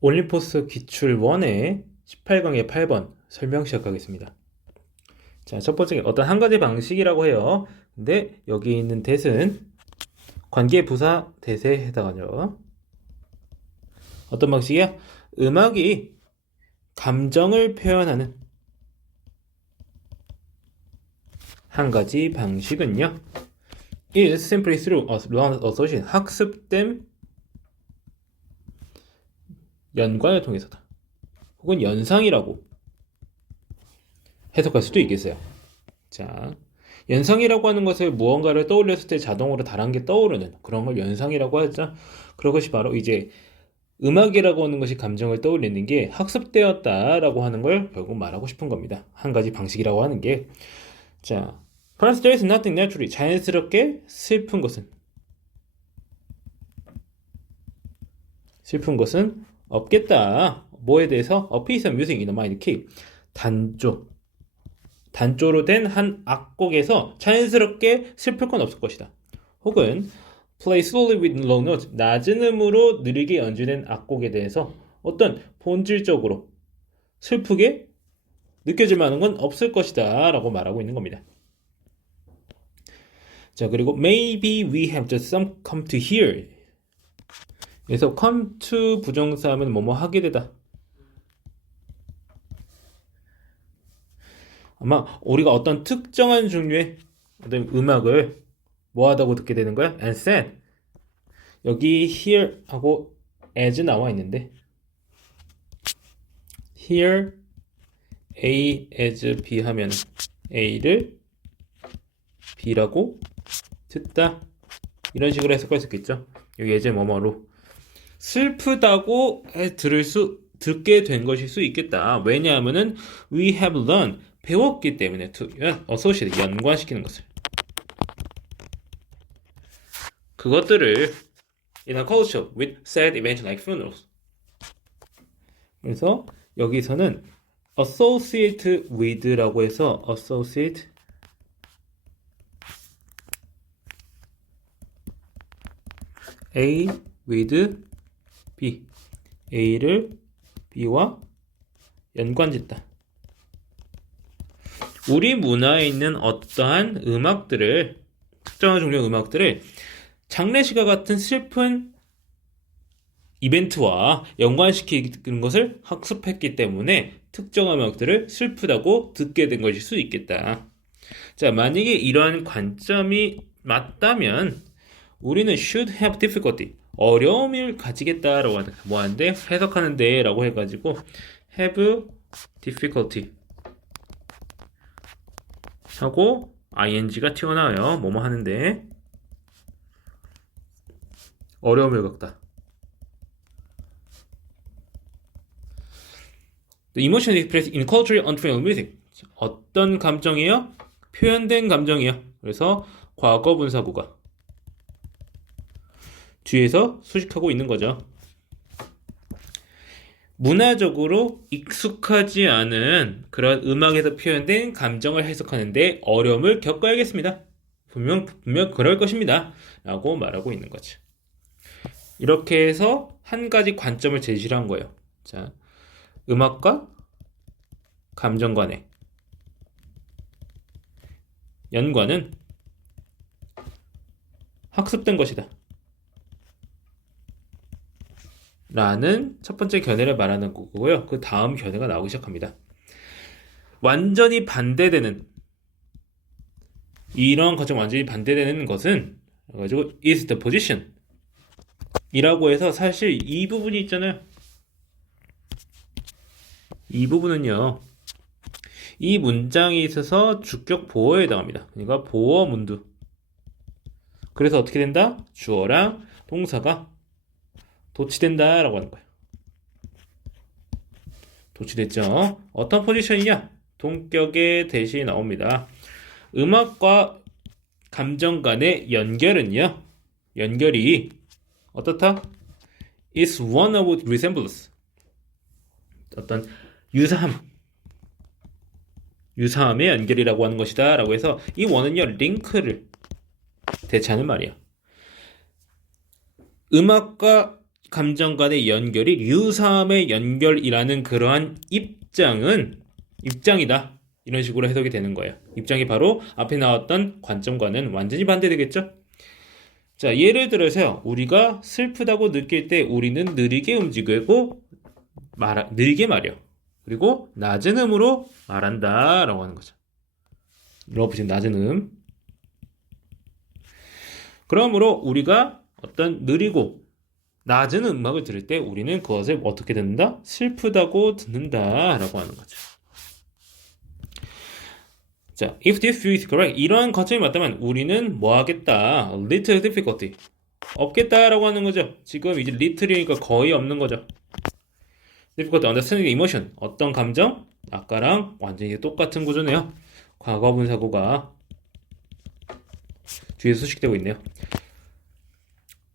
올림포스 기출 1의 18강의 8번 설명 시작하겠습니다. 자, 첫 번째 어떤 한 가지 방식이라고 해요. 근데 여기 있는 that은 관계부사 that에 해당하죠. 어떤 방식이야? 음악이 감정을 표현하는 한 가지 방식은요. is simply through learned association, 학습된 연관을 통해서다. 혹은 연상이라고 해석할 수도 있겠어요. 자, 연상이라고 하는 것을 무언가를 떠올렸을 때 자동으로 다른 게 떠오르는 그런 걸 연상이라고 하죠. 그것이 바로 이제 음악이라고 하는 것이 감정을 떠올리는 게 학습되었다라고 하는 걸 결국 말하고 싶은 겁니다. 한 가지 방식이라고 하는 게. 자, Perhaps there is nothing naturally. 자연스럽게 슬픈 것은 없겠다. 뭐에 대해서? A piece of music in a minor key. 단조로 된 한 악곡에서 자연스럽게 슬플 건 없을 것이다. 혹은 play slowly with low notes. 낮은 음으로 느리게 연주된 악곡에 대해서 어떤 본질적으로 슬프게 느껴질 만한 건 없을 것이다 라고 말하고 있는 겁니다. 자, 그리고 maybe we have just some come to hear. 그래서 come to 부정사하면 뭐뭐 하게 되다. 아마 우리가 어떤 특정한 종류의 어떤 음악을 뭐 하다고 듣게 되는 거야? And said. 여기 hear 하고 as 나와 있는데 hear A as B 하면 A를 B라고 듣다. 이런 식으로 해석할 수 있겠죠. 여기 as 뭐뭐로 슬프다고 듣게 된 것일 수 있겠다. 왜냐하면은 we have learned 배웠기 때문에 to associate 연관시키는 것을 그것들을 in a culture with sad events like funerals. 그래서 여기서는 associate with라고 해서 associate A with B, A를 B와 연관짓다. 우리 문화에 있는 어떠한 음악들을, 특정한 종류의 음악들을 장례식과 같은 슬픈 이벤트와 연관시키는 것을 학습했기 때문에 특정한 음악들을 슬프다고 듣게 된 것일 수 있겠다. 자, 만약에 이러한 관점이 맞다면 우리는 should have difficulty, 어려움을 가지겠다라고 하는 뭐 하는데 해석하는데 라고 해가지고 have difficulty 하고 ing가 튀어나와요. 뭐뭐 하는데 어려움을 겪다. The emotion expressed in culturally untrained music. 어떤 감정이요? 표현된 감정이요. 그래서 과거 분사구가 뒤에서 수식하고 있는 거죠. 문화적으로 익숙하지 않은 그런 음악에서 표현된 감정을 해석하는데 어려움을 겪어야겠습니다. 분명 그럴 것입니다. 라고 말하고 있는 거죠. 이렇게 해서 한 가지 관점을 제시를 한 거예요. 자, 음악과 감정 간의 연관은 학습된 것이다. 라는 첫 번째 견해를 말하는 거고요. 그 다음 견해가 나오기 시작합니다. 완전히 반대되는 이런 과정 완전히 반대되는 것은 그래가지고 is the position 이라고 해서 사실 이 부분이 있잖아요. 이 부분은요. 이 문장에 있어서 주격 보어에 해당합니다. 그러니까 보어 문두. 그래서 어떻게 된다? 주어랑 동사가 도치된다 라고 하는 거예요. 도치됐죠? 어떤 포지션이냐? 동격의 대시 나옵니다. 음악과 감정 간의 연결은요. 연결이 어떻다? is one of resemblance. 어떤 유사함의 연결이라고 하는 것이다 라고 해서 이 one은요. 링크를 대체하는 말이에요. 음악과 감정 간의 연결이 유사함의 연결이라는 그러한 입장이다. 이런 식으로 해석이 되는 거예요. 입장이 바로 앞에 나왔던 관점과는 완전히 반대되겠죠? 자, 예를 들어서 우리가 슬프다고 느낄 때 우리는 느리게 움직이고 느리게 말이요. 그리고 낮은 음으로 말한다 라고 하는 거죠. 읽어보시면 낮은 음. 그러므로 우리가 어떤 느리고 낮은 음악을 들을 때 우리는 그것을 어떻게 듣는다? 슬프다고 듣는다 라고 하는 거죠. 자, if this view is correct, 이러한 관점이 맞다면 우리는 뭐 하겠다? little difficulty. 없겠다 라고 하는 거죠. 지금 이제 little이니까 거의 없는 거죠. difficulty understanding emotion. 어떤 감정? 아까랑 완전히 똑같은 구조네요. 과거분사구가 뒤에서 수식되고 있네요.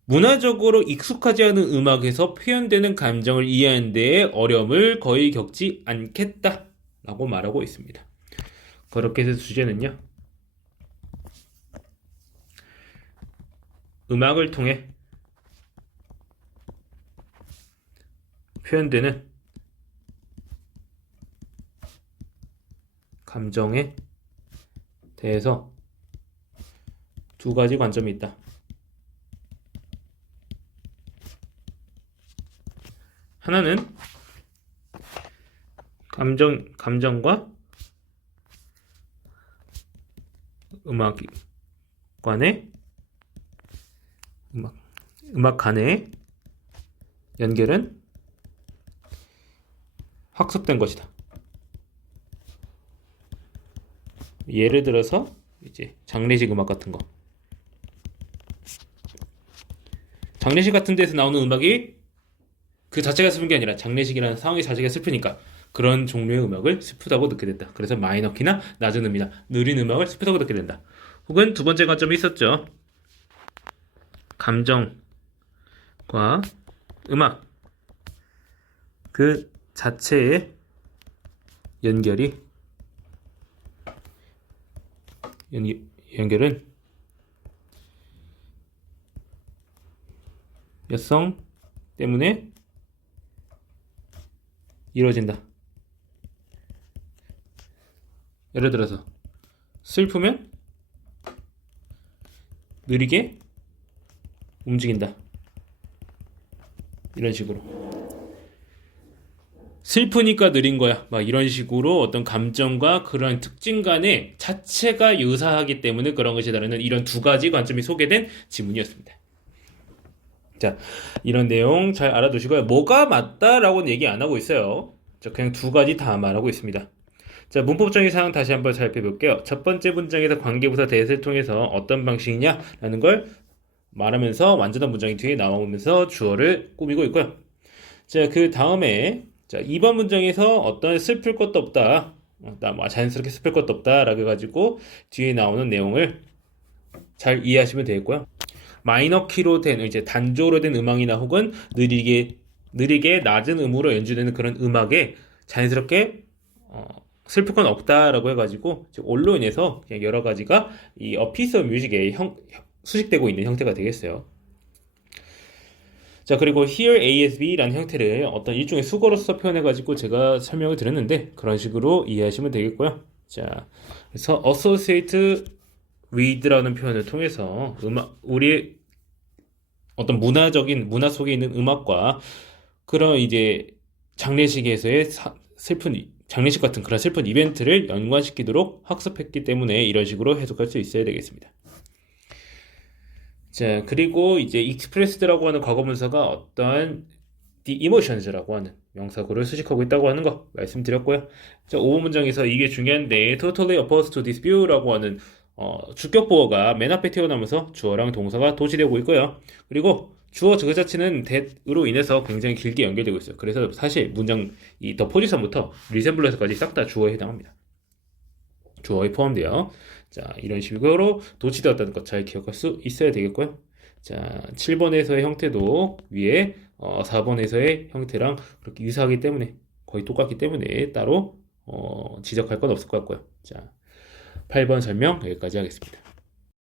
문화적으로 익숙하지 않은 음악에서 표현되는 감정을 이해하는 데에 어려움을 거의 겪지 않겠다 라고 말하고 있습니다. 그렇게 해서 주제는요, 음악을 통해 표현되는 감정에 대해서 두 가지 관점이 있다. 하나는 감정과 음악 간의 연결은 학습된 것이다. 예를 들어서 이제 장례식 음악 같은 거. 장례식 같은 데서 나오는 음악이 그 자체가 슬픈 게 아니라 장례식이라는 상황이 자체가 슬프니까 그런 종류의 음악을 슬프다고 듣게 된다. 그래서 마이너 키나 낮은 음이나 느린 음악을 슬프다고 듣게 된다. 혹은 두 번째 관점이 있었죠. 감정과 음악 그 자체의 연결은 여성 때문에 이루어진다. 예를 들어서 슬프면 느리게 움직인다. 이런 식으로. 슬프니까 느린 거야. 막 이런 식으로 어떤 감정과 그런 특징 간의 자체가 유사하기 때문에 그런 것이 다르는 이런 두 가지 관점이 소개된 지문이었습니다. 자, 이런 내용 잘 알아두시고요. 뭐가 맞다라고는 얘기 안 하고 있어요. 자, 그냥 두 가지 다 말하고 있습니다. 자, 문법적인 사항 다시 한번 살펴볼게요. 첫 번째 문장에서 관계부사 대세를 통해서 어떤 방식이냐라는 걸 말하면서 완전한 문장이 뒤에 나오면서 주어를 꾸미고 있고요. 자, 그 다음에 자, 2번 문장에서 어떤 슬플 것도 없다. 자연스럽게 슬플 것도 없다. 라고 해가지고 뒤에 나오는 내용을 잘 이해하시면 되겠고요. 마이너 키로 된, 이제 단조로 된 음악이나 혹은 느리게 낮은 음으로 연주되는 그런 음악에 자연스럽게 슬플 건 없다라고 해가지고 올로 인해서 그냥 여러 가지가 이 piece of music에 수식되고 있는 형태가 되겠어요. 자, 그리고 here ASB라는 형태를 어떤 일종의 수거로서 표현해가지고 제가 설명을 드렸는데 그런 식으로 이해하시면 되겠고요. 자, 그래서 associate with라는 표현을 통해서 우리 어떤 문화 속에 있는 음악과 그런 이제 장례식에서의 장례식 같은 그런 슬픈 이벤트를 연관시키도록 학습했기 때문에 이런 식으로 해석할 수 있어야 되겠습니다. 자, 그리고 이제 expressed라고 하는 과거분사가 어떠한 the emotions라고 하는 명사구를 수식하고 있다고 하는 거 말씀드렸고요. 자, 5번 문장에서 이게 중요한데 totally opposed to this view라고 하는 주격보어가 맨 앞에 튀어나오면서 주어랑 동사가 도치되고 있고요. 그리고 주어 그 자체는 that으로 인해서 굉장히 길게 연결되고 있어요. 그래서 사실 문장 이 더 포지션부터 리셈블런스까지 싹 다 주어에 해당합니다. 주어에 포함돼요. 자, 이런 식으로 도치되었다는 것 잘 기억할 수 있어야 되겠고요. 자, 7번에서의 형태도 위에 4번에서의 형태랑 그렇게 유사하기 때문에 거의 똑같기 때문에 따로 지적할 건 없을 것 같고요. 자, 8번 설명 여기까지 하겠습니다.